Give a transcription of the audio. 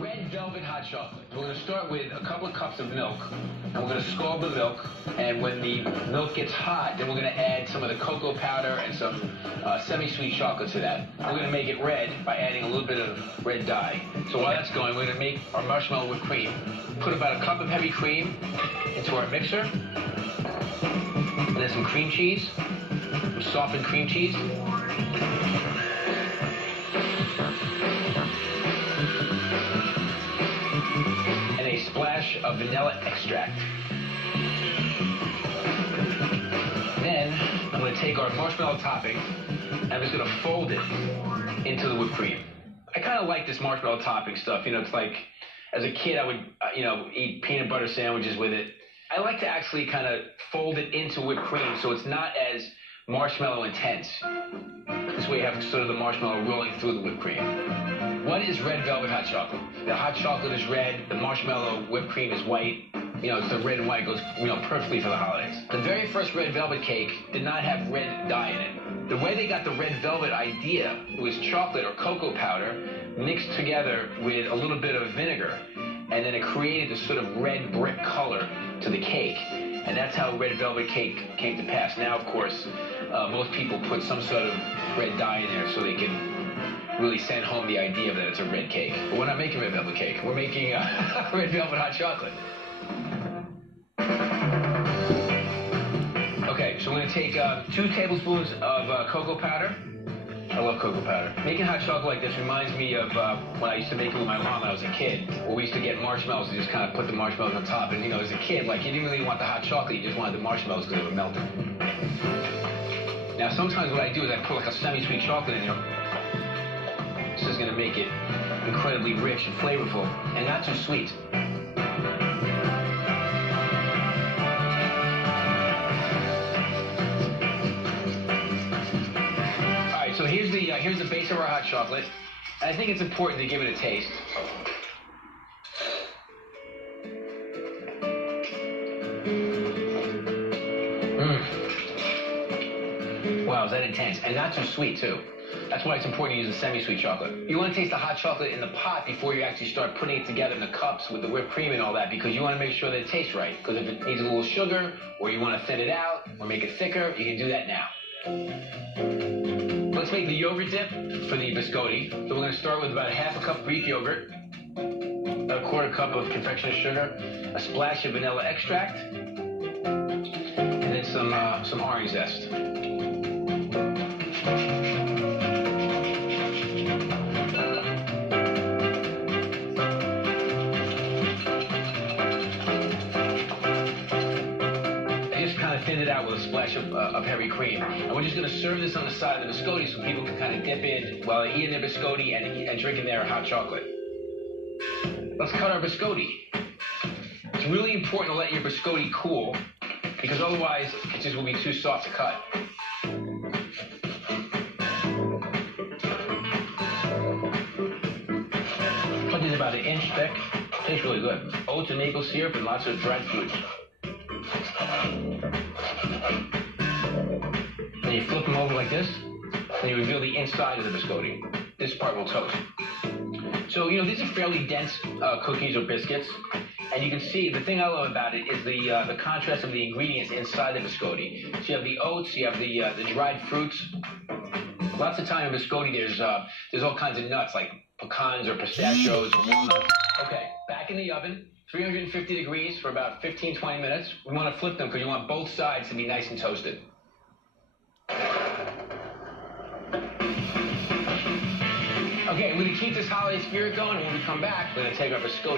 red velvet hot chocolate. We're going to start with a couple of cups of milk, and we're going to scald the milk. And when the milk gets hot, then we're going to add some of the cocoa powder and some semi-sweet chocolate to that. We're going to make it red by adding a little bit of red dye. So while that's going, we're going to make our marshmallow whipped cream. Put about a cup of heavy cream into our mixer, and then some cream cheese, some softened cream cheese. And a splash of vanilla extract. Then I'm going to take our marshmallow topping and I'm just going to fold it into the whipped cream. I kind of like this marshmallow topping stuff. You know, it's like, as a kid, I would, eat peanut butter sandwiches with it. I like to actually kind of fold it into whipped cream so it's not as marshmallow intense. This way you have sort of the marshmallow rolling through the whipped cream. What is red velvet hot chocolate? The hot chocolate is red, the marshmallow whipped cream is white. You know, it's the red and white goes, perfectly for the holidays. The very first red velvet cake did not have red dye in it. The way they got the red velvet idea was chocolate or cocoa powder mixed together with a little bit of vinegar, and then it created this sort of red brick color to the cake. And that's how red velvet cake came to pass. Now, of course, most people put some sort of red dye in there so they can really send home the idea that it's a red cake. But we're not making red velvet cake. We're making red velvet hot chocolate. Okay, so we're going to take 2 tablespoons of cocoa powder. I love cocoa powder. Making hot chocolate like this reminds me of when I used to make it with my mom when I was a kid. Where we used to get marshmallows and just kind of put the marshmallows on top. And, as a kid, like, you didn't really want the hot chocolate. You just wanted the marshmallows because they were melting. Now, sometimes what I do is I put like a semi-sweet chocolate in there. This is going to make it incredibly rich and flavorful and not too sweet. So here's the base of our hot chocolate. And I think it's important to give it a taste. Wow, is that intense? And not too sweet, too. That's why it's important to use a semi-sweet chocolate. You want to taste the hot chocolate in the pot before you actually start putting it together in the cups with the whipped cream and all that, because you want to make sure that it tastes right. Because if it needs a little sugar, or you want to thin it out, or make it thicker, you can do that now. Let's make the yogurt dip for the biscotti. So we're going to start with about ½ cup Greek yogurt, about ¼ cup of confectioner's sugar, a splash of vanilla extract, and then some orange zest. Thin it out with a splash of heavy cream. And we're just going to serve this on the side of the biscotti so people can kind of dip in while they're eating their biscotti and drinking their hot chocolate. Let's cut our biscotti. It's really important to let your biscotti cool because otherwise it just will be too soft to cut. Cut these about 1 inch thick. Tastes really good. Oats and maple syrup and lots of dried fruits. Then you flip them over like this, and you reveal the inside of the biscotti. This part will toast. So, these are fairly dense cookies or biscuits, and you can see the thing I love about it is the contrast of the ingredients inside the biscotti. So you have the oats, you have the dried fruits. Lots of time in biscotti, there's all kinds of nuts like pecans or pistachios or walnuts. Okay, back in the oven. 350 degrees for about 15-20 minutes. We want to flip them because you want both sides to be nice and toasted. Okay, we're going to keep this holiday spirit going, and when we come back, we're going to take our biscotti.